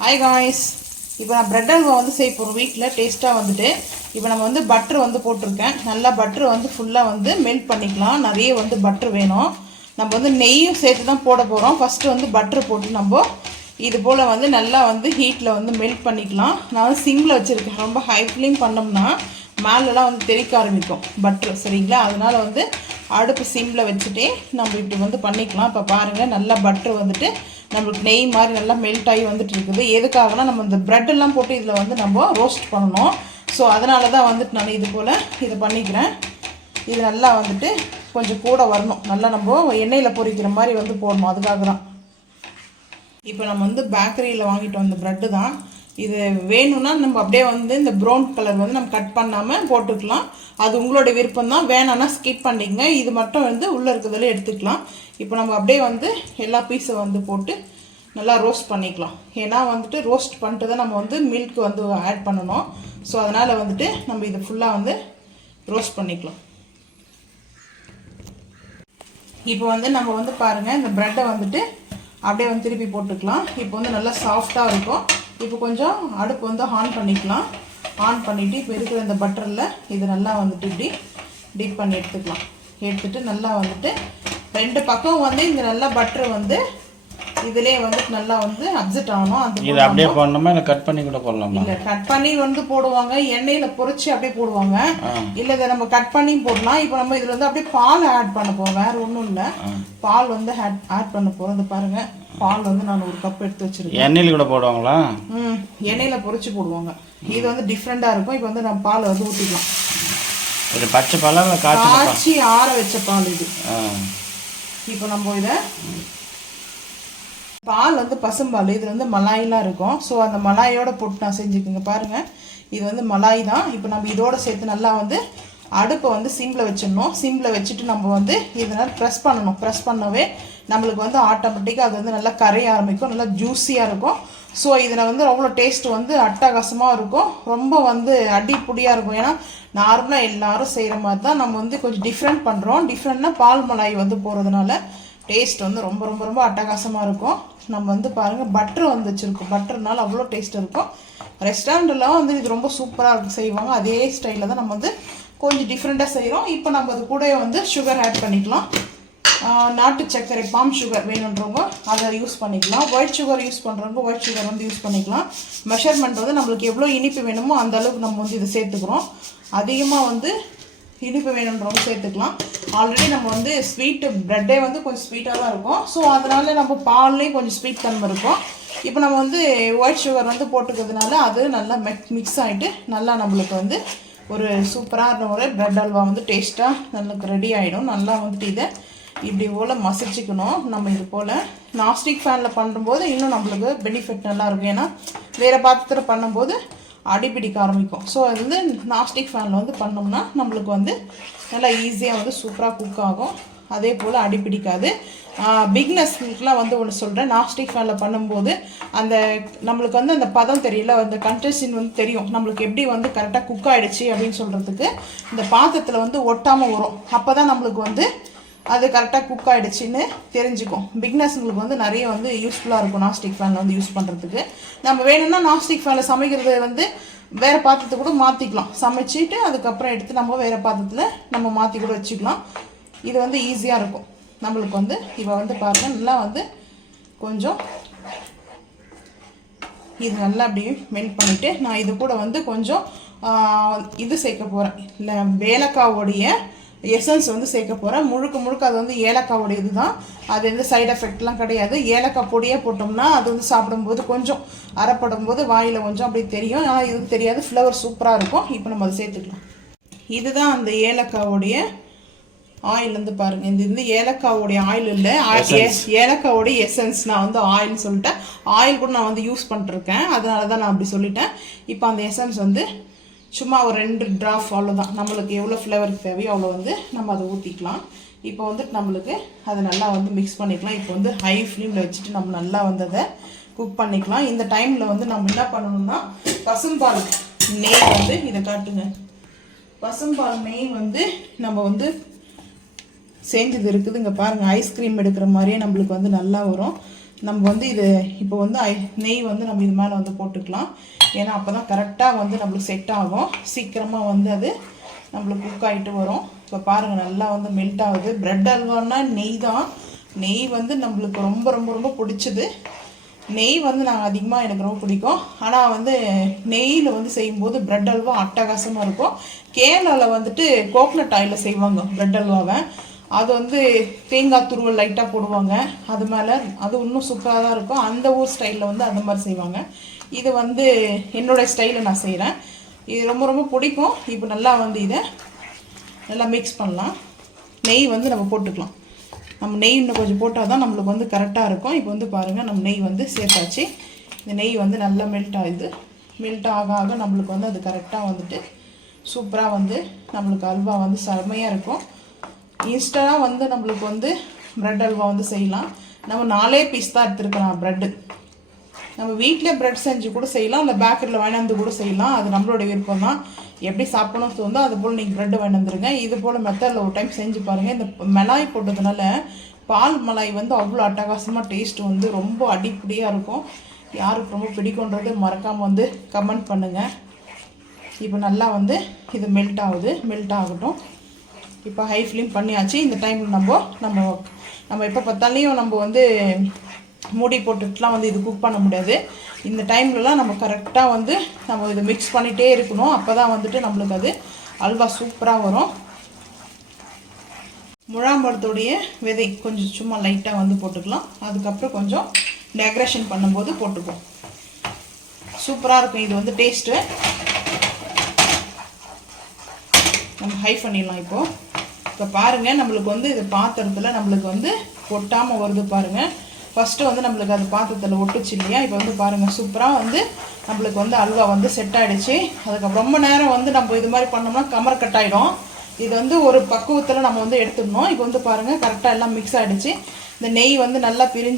Hi guys, இப்போ நான் bread halwa வந்து செய்ய போகிறோம் வீட்டில் டேஸ்ட்டாக வந்துட்டு. இப்போ நம்ம வந்து பட்ரு வந்து போட்டிருக்கேன். நல்லா பட்ரு வந்து ஃபுல்லாக வந்து மெல்ட் பண்ணிக்கலாம். நிறைய வந்து பட்ரு வேணும். நம்ம வந்து நெய்யும் சேர்த்து தான் போட போகிறோம். ஃபஸ்ட்டு வந்து பட்ரு போட்டு நம்ம இது போல் வந்து நல்லா வந்து ஹீட்டில் வந்து மெல்ட் பண்ணிக்கலாம். நான் வந்து சிம்மில் வச்சுருக்கேன். ரொம்ப ஹை ஃப்ளேம் பண்ணோம்னா மேலெலாம் வந்து தெறிக்க ஆரம்பிக்கும் பட்ரு, சரிங்களா? அதனால் வந்து அடுப்பு சிம்மில் வச்சுட்டே நம்ம இப்படி வந்து பண்ணிக்கலாம். இப்போ பாருங்கள், நல்லா பட்ரு வந்துட்டு நம்மளுக்கு நெய் மாதிரி நல்லா மெல்ட் ஆகி வந்துட்டு இருக்குது. எதுக்காகனா நம்ம இந்த ப்ரெட்டெல்லாம் போட்டு இதில் வந்து நம்ம ரோஸ்ட் பண்ணணும். ஸோ அதனால தான் வந்துட்டு நான் இது போல் இதை பண்ணிக்கிறேன். இது நல்லா வந்துட்டு கொஞ்சம் கூட வரணும். நல்லா நம்ம எண்ணெயில் பொரிக்கிற மாதிரி வந்து போடணும். அதுக்காக தான். இப்போ நம்ம வந்து பேக்கரியில் வாங்கிட்டு வந்த ப்ரெட்டு தான் இது. வேணும்னா நம்ம அப்படியே வந்து இந்த ப்ரௌன் கலர் வந்து நம்ம கட் பண்ணாமல் போட்டுக்கலாம். அது உங்களோட விருப்பம் தான். வேணான்னா ஸ்கிப் பண்ணிக்கங்க. இது மட்டும் வந்து உள்ளே இருக்கிறதுல எடுத்துக்கலாம். இப்போ நம்ம அப்படியே வந்து எல்லா பீஸை வந்து போட்டு நல்லா ரோஸ்ட் பண்ணிக்கலாம். ஏன்னா வந்துட்டு ரோஸ்ட் பண்ணிட்டு தான் நம்ம வந்து மில்க் வந்து ஆட் பண்ணணும். ஸோ அதனால் வந்துட்டு நம்ம இதை ஃபுல்லாக வந்து ரோஸ்ட் பண்ணிக்கலாம். இப்போ வந்து நம்ம வந்து பாருங்கள், இந்த ப்ரெட்டை வந்துட்டு அப்படியே வந்து திருப்பி போட்டுக்கலாம். இப்போ வந்து நல்லா சாஃப்டாக இருக்கும். இப்போ கொஞ்சம் அடுப்பு வந்து ஆன் பண்ணிக்கலாம். ஆன் பண்ணிவிட்டு இப்போ இருக்கிற இந்த பட்டரில் இது நல்லா வந்துட்டு இப்படி டிப் பண்ணி எடுத்துக்கலாம். எடுத்துகிட்டு நல்லா வந்துட்டு ரெண்டு பக்கம் வந்து இந்த நல்லா பட்டர் வந்து இதிலே வந்து நல்லா வந்து அப்செட் ஆகணும். அது இது அப்படியே போடணுமா இல்லை கட் பண்ணி கூட போடலாமா? இல்லை, கட் பண்ணி வந்து போடுவாங்க. எண்ணெயில் பொரிச்சு அப்படியே போடுவாங்க. இல்லை, இதை நம்ம கட் பண்ணி போடலாம். இப்போ நம்ம இதில் வந்து அப்படியே பால் ஆட் பண்ண போகிறோம். வேறு ஒன்றும் இல்லை, பால் வந்து ஆட் பண்ண போகிறோம். இது பாருங்கள், பால் வந்து நான் ஒரு கப் எடுத்து வச்சுருக்கேன். எண்ணெயில் கூட போடுவாங்களா? எண்ணெயில் பொரிச்சு போடுவாங்க. இது வந்து டிஃப்ரெண்ட்டாக இருக்கும். இப்போ வந்து நம்ம பால் வந்து ஊற்றிக்கலாம். இது பச்சை பாலா இல்லை காய்ச்சி ஆற வச்ச பால் இது. இப்போ நம்ம இதை பால் வந்து பசும்பால், இது வந்து மலாயெலாம் இருக்கும். ஸோ அந்த மலாயோட போட்டு நான் செஞ்சுக்கோங்க. பாருங்கள், இது வந்து மலாய் தான். இப்போ நம்ம இதோடு சேர்த்து நல்லா வந்து அடுப்பை வந்து சிம்மில் வச்சிடணும். சிம்மில் வச்சுட்டு நம்ம வந்து இதனால் ப்ரெஸ் பண்ணணும். ப்ரெஸ் பண்ணவே நம்மளுக்கு வந்து ஆட்டோமேட்டிக்காக அது வந்து நல்லா கரைய ஆரம்பிக்கும். நல்லா ஜூஸியாக இருக்கும். ஸோ இதில் வந்து அவ்வளோ டேஸ்ட் வந்து அட்டகாசமாக இருக்கும். ரொம்ப வந்து அடிப்பொடியாக இருக்கும். ஏன்னா நார்மலாக எல்லோரும் செய்கிற மாதிரி தான் நம்ம வந்து கொஞ்சம் டிஃப்ரெண்ட் பண்ணுறோம். டிஃப்ரெண்ட்னா பால் மலாய் வந்து போகிறதுனால டேஸ்ட் வந்து ரொம்ப ரொம்ப ரொம்ப அட்டகாசமாக இருக்கும். நம்ம வந்து பாருங்கள், பட்ரு வந்து வச்சுருக்கோம். பட்டர்னால அவ்வளோ டேஸ்ட் இருக்கும். ரெஸ்டாரண்ட்லாம் வந்து இது ரொம்ப சூப்பராக இருக்கும் செய்வாங்க. அதே ஸ்டைலில் தான் நம்ம வந்து கொஞ்சம் டிஃப்ரெண்ட்டாக செய்கிறோம். இப்போ நம்ம அது கூட வந்து சுகர் ஆட் பண்ணிக்கலாம். நாட்டு சர்க்கரை, பாம் சுகர் வேணுன்றவங்க அதை யூஸ் பண்ணிக்கலாம். ஒயிட் சுகர் யூஸ் பண்ணுறவங்க ஒயிட் சுகர் வந்து யூஸ் பண்ணிக்கலாம். மெஷர்மெண்ட் வந்து நம்மளுக்கு எவ்வளோ இனிப்பு வேணுமோ அந்த அளவுக்கு நம்ம வந்து இதை சேர்த்துக்கிறோம். அதிகமாக வந்து இனிப்பு வேணுன்றவங்க சேர்த்துக்கலாம். ஆல்ரெடி நம்ம வந்து ஸ்வீட்டு ப்ரெட்டே வந்து கொஞ்சம் ஸ்வீட்டாக தான் இருக்கும். ஸோ அதனால் நம்ம பால்லேயும் கொஞ்சம் ஸ்வீட் தன்மை இருக்கும். இப்போ நம்ம வந்து ஒயிட் சுகர் வந்து போட்டுக்கிறதுனால அது நல்லா மிக்ஸ் ஆகிட்டு நல்லா நம்மளுக்கு வந்து ஒரு சூப்பரான ஒரு ப்ரெட் அல்வா வந்து டேஸ்ட்டாக நம்மளுக்கு ரெடி ஆகிடும். நல்லா வந்துட்டு இதை இப்படி போல் மசிச்சுக்கணும். நம்ம இது போல் நான்ஸ்டிக் ஃபேனில் பண்ணும்போது இன்னும் நம்மளுக்கு பெனிஃபிட் நல்லாயிருக்கும். ஏன்னா வேறு பாத்திரத்தில் பண்ணும்போது அடிப்பிடிக்க ஆரம்பிக்கும். ஸோ அது வந்து நான்ஸ்டிக் ஃபேனில் வந்து பண்ணோம்னா நம்மளுக்கு வந்து நல்லா ஈஸியாக வந்து சூப்பராக குக் ஆகும். அதே போல் அடிப்பிடிக்காது. பிக்னஸ்லாம் வந்து ஒன்று சொல்கிறேன், நான்ஸ்டிக் ஃபேனில் பண்ணும்போது அந்த நம்மளுக்கு வந்து அந்த பதம் தெரியல, அந்த கன்சிஸ்டன்சி வந்து தெரியும் நம்மளுக்கு எப்படி வந்து கரெக்டாக குக் ஆகிடுச்சு அப்படின்னு சொல்கிறதுக்கு. இந்த பாத்திரத்தில் வந்து ஒட்டாமல் வரும். அப்போ தான் நம்மளுக்கு வந்து அது கரெக்டாக குக் ஆகிடுச்சின்னு தெரிஞ்சுக்கும். பிக்னஸ்ங்களுக்கு வந்து நிறைய வந்து யூஸ்ஃபுல்லாக இருக்கும் நான்ஸ்டிக் ஃபேனில் வந்து யூஸ் பண்ணுறதுக்கு. நம்ம வேணும்னா நான்ஸ்டிக் ஃபேனில் சமைக்கிறது வந்து வேறு பாத்திரத்தை கூட மாற்றிக்கலாம். சமைச்சிட்டு அதுக்கப்புறம் எடுத்து நம்ம வேறு பாத்திரத்தில் நம்ம மாற்றி கூட வச்சுக்கலாம். இது வந்து ஈஸியாக இருக்கும் நம்மளுக்கு வந்து. இப்போ வந்து பாருங்கள், நல்லா வந்து கொஞ்சம் இது நல்லா அப்படியே மெல்ட் பண்ணிவிட்டு நான் இது கூட வந்து கொஞ்சம் இது சேர்க்க போகிறேன். இல்லை, ஏலக்காவோடைய எசன்ஸ் வந்து சேர்க்க போகிறேன். முழுக்க அது வந்து ஏலக்காவோடைய இது தான். அது எந்த சைடு எஃபெக்ட்லாம் கிடையாது. ஏலக்காய் பொடியே போட்டோம்னா அது வந்து சாப்பிடும்போது கொஞ்சம் அரைப்படும் போது வாயில் கொஞ்சம் அப்படி தெரியும். ஆனால் இது தெரியாது. ஃப்ளவர் சூப்பராக இருக்கும். இப்போ நம்ம அதை சேர்த்துக்கலாம். இதுதான் அந்த ஏலக்காவோடைய ஆயில் வந்து பாருங்கள். இது வந்து ஏலக்காவோடைய ஆயில் இல்லை, ஏலக்காவோடைய எசன்ஸ். நான் வந்து ஆயில்னு சொல்லிட்டேன். ஆயில் கூட நான் வந்து யூஸ் பண்ணிருக்கேன், அதனால தான் நான் அப்படி சொல்லிட்டேன். இப்போ அந்த எசன்ஸ் வந்து சும்மா ஒரு 2 ட்ராப் அவ்வளோதான். நம்மளுக்கு எவ்வளோ ஃப்ளேவருக்கு தேவையோ அவ்வளோ வந்து நம்ம அதை ஊற்றிக்கலாம். இப்போ வந்துட்டு நம்மளுக்கு அதை நல்லா வந்து மிக்ஸ் பண்ணிக்கலாம். இப்போ வந்து ஹை ஃப்ளேமில் வச்சுட்டு நம்ம நல்லா வந்து அதை குக் பண்ணிக்கலாம். இந்த டைமில் வந்து நம்ம என்ன பண்ணணும்னா பசும்பால் நெய் வந்து இதை காட்டுங்க. பசும்பால் நெய் வந்து நம்ம வந்து செஞ்சது இருக்குது. இங்கே பாருங்கள், ஐஸ்கிரீம் எடுக்கிற மாதிரியே நம்மளுக்கு வந்து நல்லா வரும். நம்ம வந்து இது இப்போ வந்து நெய் வந்து நம்ம இது மேலே வந்து போட்டுக்கலாம். ஏன்னா அப்போ தான் கரெக்டாக வந்து நம்மளுக்கு செட் ஆகும், சீக்கிரமாக வந்து அது நம்மளுக்கு குக் ஆகிட்டு வரும். இப்போ பாருங்கள் நல்லா வந்து மெல்ட் ஆகுது. ப்ரெட் அல்வான்னா நெய் தான். நெய் வந்து நம்மளுக்கு ரொம்ப ரொம்ப ரொம்ப பிடிச்சது. நெய் வந்து நாங்கள் அதிகமாக எனக்கு ரொம்ப பிடிக்கும். ஆனால் வந்து நெய்யில் வந்து செய்யும்போது ப்ரெட் அல்வா அட்டகாசமாக இருக்கும். கேரளாவில் வந்துட்டு கோகனட் ஆயிலில் செய்வாங்க ப்ரெட் அல்வாவை. அது வந்து தேங்காய் துருவல் லைட்டாக போடுவாங்க அது மேலே. அது இன்னும் சூப்பராக தான் இருக்கும். அந்த ஊர் ஸ்டைலில் வந்து அந்த மாதிரி செய்வாங்க. இது வந்து என்னோடய ஸ்டைலில் நான் செய்கிறேன். இது ரொம்ப ரொம்ப பிடிக்கும். இப்போ நல்லா வந்து இதை நல்லா மிக்ஸ் பண்ணலாம். நெய் வந்து நம்ம போட்டுக்கலாம். நம்ம நெய் இன்னும் கொஞ்சம் போட்டால் தான் நம்மளுக்கு வந்து கரெக்டாக இருக்கும். இப்போ வந்து பாருங்கள் நம்ம நெய் வந்து சேர்த்தாச்சு. இந்த நெய் வந்து நல்லா மெல்ட் ஆகுது. மெல்ட் ஆக ஆக நம்மளுக்கு வந்து அது கரெக்டாக வந்துட்டு சூப்பராக வந்து நம்மளுக்கு அல்வா வந்து செம்மையாக இருக்கும். இன்ஸ்டண்ட்டாக வந்து நம்மளுக்கு வந்து ப்ரெட் அல்வா வந்து செய்யலாம். நம்ம 4 பீஸ் தான் எடுத்துருக்கலாம் ப்ரெட்டு. நம்ம வீட்டில் ப்ரெட் செஞ்சு கூட செய்யலாம், இல்லை பேக்கரியில் வாங்கிட்டு கூட செய்யலாம். அது நம்மளோட விருப்பம் தான். எப்படி சாப்பிடணும்னு தோணுதோ அது போல் நீங்கள் ப்ரெட்டு வாங்கிட்டு வந்துருங்க. இது போல் மெத்தடில் ஒரு டைம் செஞ்சு பாருங்கள். இந்த மலாய் போட்டதுனால பால் மலாய் வந்து அவ்வளோ அட்டகாசமாக டேஸ்ட் வந்து ரொம்ப அடிப்படியாக இருக்கும். யாருக்கு ரொம்ப பிடிக்குன்றது மறக்காமல் வந்து கமெண்ட் பண்ணுங்கள். இப்போ நல்லா வந்து இது மெல்ட் ஆகுது. மெல்ட் ஆகட்டும். இப்போ ஹை ஃப்ளேம் பண்ணியாச்சு. இந்த டைமில் நம்ம எப்போ பார்த்தாலையும் நம்ம வந்து மூடி போட்டுட்டுலாம் வந்து இது குக் பண்ண முடியாது. இந்த டைம்லலாம் நம்ம கரெக்டாக வந்து நம்ம இதை மிக்ஸ் பண்ணிகிட்டே இருக்கணும். அப்போ தான் வந்துட்டு நம்மளுக்கு அது அல்வா சூப்பராக வரும். முழாம்பழத்தோடைய விதை கொஞ்சம் சும்மா லைட்டாக வந்து போட்டுக்கலாம். அதுக்கப்புறம் கொஞ்சம் டெக்கரேஷன் பண்ணும்போது போட்டுப்போம். சூப்பராக இருக்கும் இது வந்து டேஸ்ட்டு. நம்ம ஹை பண்ணிடலாம். இப்போ பாருங்கள் நம்மளுக்கு வந்து இது பாத்திரத்தில் நம்மளுக்கு வந்து ஒட்டாமல் வருது பாருங்கள். ஃபஸ்ட்டு வந்து நம்மளுக்கு அது பாத்திரத்தில் ஒட்டுச்சு இல்லையா. இப்போ வந்து பாருங்கள் சூப்பராக வந்து நம்மளுக்கு வந்து அல்வா வந்து செட் ஆகிடுச்சு. அதுக்கப்புறம் ரொம்ப நேரம் வந்து நம்ம இது மாதிரி பண்ணோம்னா கமர் கட் ஆகிடும். இது வந்து ஒரு பக்குவத்தில் நம்ம வந்து எடுத்துடணும். இப்போ வந்து பாருங்கள் கரெக்டாக எல்லாம் மிக்ஸ் ஆகிடுச்சு. இந்த நெய் வந்து நல்லா பிரிஞ்சு